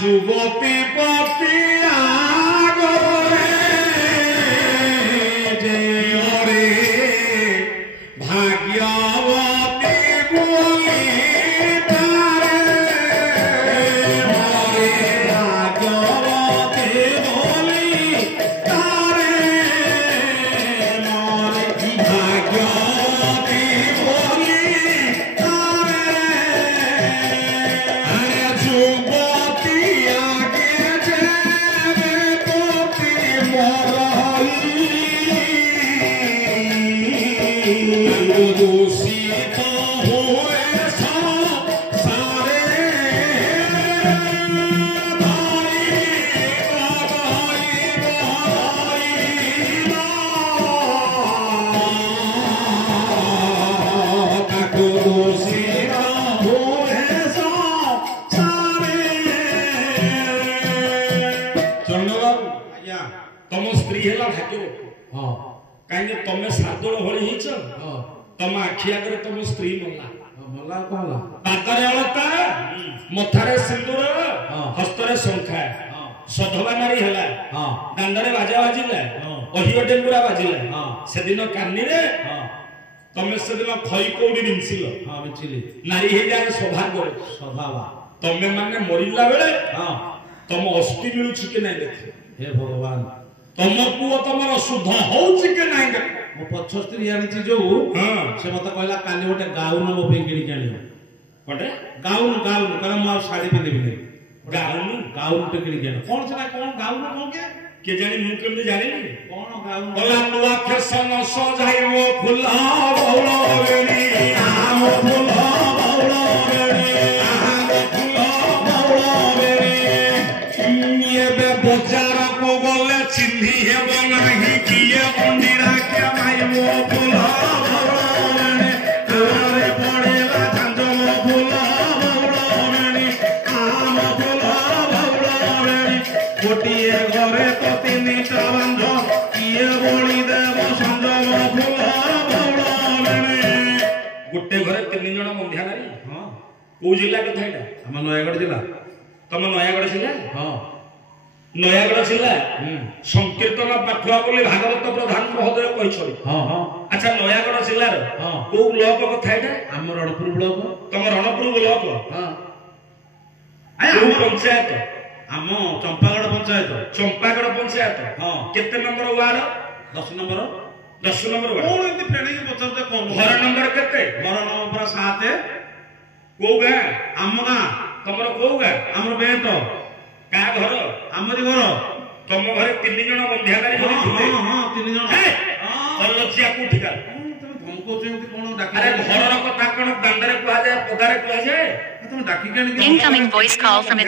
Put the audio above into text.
যুবতী পতি আগরে ভাগ্যবতী বলি ভাগ্যবতী বলি তারে মরে ভাগ্যবতী বলি তারে যুবতী আগে যাবে পতি মরাই দূষিত হয়ে সারে तम स्त्री है भाग्य कहीं तमें सादोल भली तम आखि आगे तुम स्त्री मल्ला पादरे अलता मथारे सिंदूर हस्तरे शंखा सधवा नारी है दांडे बाजा बाजिला अहिर डेंगुरा बाजिला से दिन कानी रे तमें से दिन खई कौड़ी बिंसिल नारी है जाए सौभाग्य तमें माने मरिला बेले तम अस्थि मिलू कि नहीं देख हे भगवान तम पुओ तमर शुद्ध होउछि के नाही देख मो पछ स्त्री आनिछि जो से मत कहला काली गोटे गाउन मो पे किणी कानी गोटे गाउन गाउन कारण मो साड़ी पे देबी नहीं गाउन गाउन पे किणी कानी कोन छला कोन गाउन कोन के जानी मु केम जानि कोन गाउन ओला नुआ फैशन सजाइबो फुला बौला बेनी आम फुला बौला बेनी आम फुला बौला बेनी ये बे बजार को गले चिन्ही हेब नाही किए मंदिरा के माइबो फुला बौला बेनी आरे पड़ेला झांझल फुला बौला बेनी आम फुला बौला बेनी गोटिए घरे तो तीनटा बंध किए बोली देव संजल फुला बौला बेनी गोटे घरे तीन जण मंध्या नारी हां को जिल्ला कथा एटा हम नयागढ़ जिला तम नयागढ़ जिला हां नयागढ़ जिला संकीर्तन पाठुआ बोली भागवत प्रधान महोदय कहि हां हां अच्छा नयागढ़ जिला हां को ब्लॉक कथा एटा हम रणपुर ब्लॉक तम रणपुर ब्लॉक हां आय पंचायत हम चंपागढ़ पंचायत हां केते नंबर वार्ड 10 नंबर वार्ड कोन एते फेणी के पचरते कोन घर नंबर केते घर नंबर 7 को गा आम गां तमर को गा हमर बेट का घर हमरी घर तम घरे तीन जण बंध्याकारी बोली थिले हां 3 जण हां परलचिया को ठिका धमको जेंति कोन डाकी अरे घरर कथा कोन दांडरे कुआ जाय पदारे कुआ जाय तुम डाकी केन Incoming voice call from